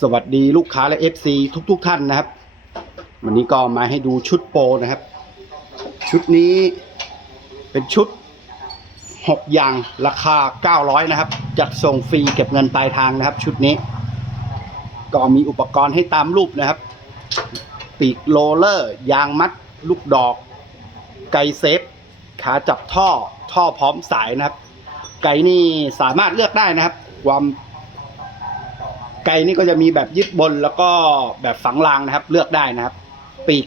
สวัสดีลูกค้าและ FC ทุกๆทท่านนะครับ วันนี้ก็มาให้ดูชุดโปรนะครับ ชุดนี้เป็นชุด 6 อย่างราคา 900 นะครับ จัดส่งฟรีเก็บเงินปลายทางนะครับ ชุดนี้ ก็มีอุปกรณ์ให้ตามรูปนะครับ ปีกโรเลอร์ ยางมัด ลูกดอก ไกเซฟ ขาจับท่อท่อพร้อมสายนะครับ ไกนี่สามารถเลือกได้นะครับ ความ ไก่นี่ก็จะมีแบบยึดบนแล้วก็แบบฝังรางนะครับ เลือกได้นะครับ ปีก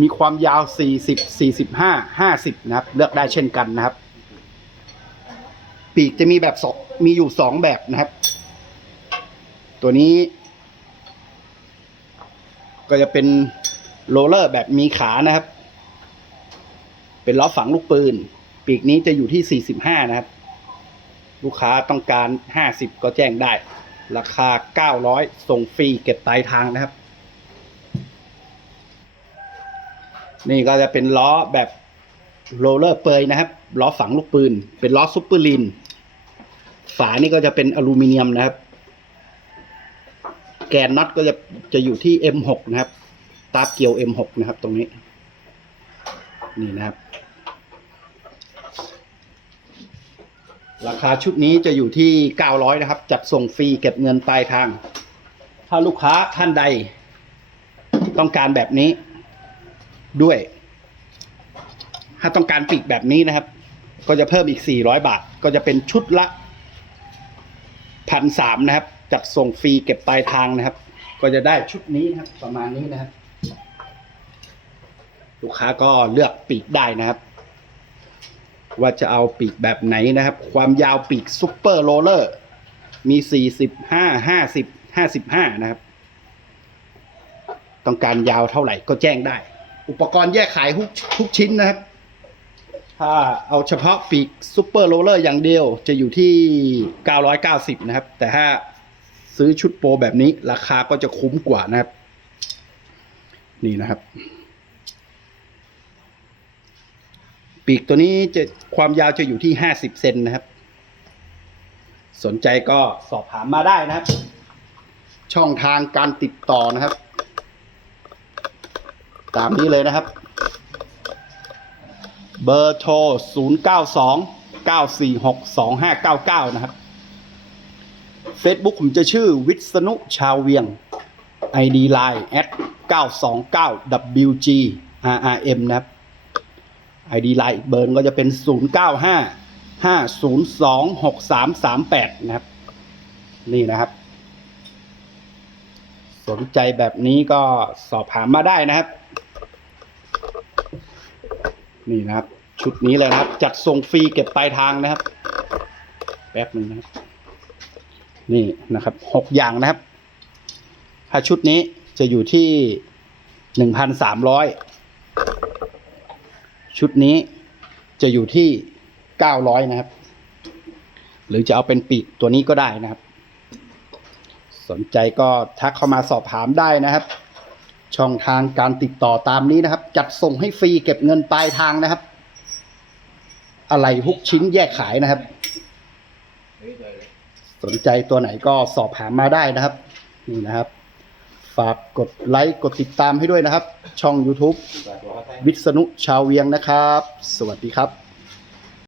มีความยาว 40 45 50 นะครับ เลือกได้เช่นกันนะครับ ปีกจะมีแบบสองมีอยู่สองแบบนะครับ ตัวนี้ ก็จะเป็นโรลเลอร์แบบมีขานะครับ เป็นล้อฝังลูกปืน ปีกนี้จะอยู่ที่ 45 นะครับ ลูกค้าต้องการ 50 ก็แจ้งได้ ราคา 900 ส่งฟรีเก็บปลายทางนะครับ นี่ก็จะเป็นล้อแบบโรลเลอร์เปยนะครับ ล้อฝังลูกปืน เป็นล้อซุปเปอร์ลิน ฝานี่ก็จะเป็นอลูมิเนียมนะครับ แกนน็อตก็จะจะอยู่ที่ M6 นะครับ ตาเกียว M6 นะครับตรงนี้ นี่นะครับ ราคาชุดนี้จะอยู่ที่ 900 นะครับ จัดส่งฟรีเก็บเงินปลายทาง ถ้าลูกค้าท่านใด ต้องการแบบนี้ด้วย ถ้าต้องการปีกแบบนี้นะครับ ก็จะเพิ่มอีก 400 บาท ก็จะเป็นชุดละพันสามนะครับ จัดส่งฟรีเก็บปลายทางนะครับ ก็จะได้ชุดนี้ครับ ประมาณนี้นะครับ ลูกค้าก็เลือกปีกได้นะครับ ว่าจะเอาปีกแบบไหนนะครับ ความยาวปีกซุปเปอร์โรลเลอร์ มี 45 50 55 นะครับ ต้องการยาวเท่าไหร่ก็แจ้งได้ อุปกรณ์แยกขายทุกทุกชิ้นนะครับ ถ้าเอาเฉพาะปีกซุปเปอร์โรลเลอร์อย่างเดียวจะอยู่ที่ 990 นะครับ แต่ถ้าซื้อชุดโปรแบบนี้ราคาก็จะคุ้มกว่านะครับ นี่นะครับ ปีกตัวนี้จะความยาวจะอยู่ที่50เซนนะครับ สนใจก็สอบถามมาได้นะครับ ช่องทางการติดต่อนะครับ ตามนี้เลยนะครับ เบอร์โทร 092 946 2599 นะครับ Facebook ผมจะชื่อวิษณุชาวเวียง ID Line at 929 WG RRM นะครับ ID ไลน์เบอร์ก็จะเป็น 095 502 6338 นะครับ นี่นะครับ สนใจแบบนี้ก็สอบถามมาได้นะครับ นี่นะครับ ชุดนี้เลยนะครับ จัดส่งฟรีเก็บปลายทางนะครับ แป๊บหนึ่งนะครับ นี่นะครับหกอย่างนะครับ ถ้าชุดนี้จะอยู่ที่หนึ่งพันสามร้อย ชุดนี้จะอยู่ที่ 900 นะครับ หรือจะเอาเป็นปีกตัวนี้ก็ได้นะครับ สนใจก็ทักเข้ามาสอบถามได้นะครับ ช่องทางการติดต่อตามนี้นะครับ จัดส่งให้ฟรีเก็บเงินปลายทางนะครับ อะไรทุกชิ้นแยกขายนะครับ สนใจตัวไหนก็สอบถามมาได้นะครับ นี่นะครับฝากกดไลค์กดติดตามให้ด้วยนะครับ ช่อง YouTube วิษณุชาวเวียงนะครับ สวัสดีครับ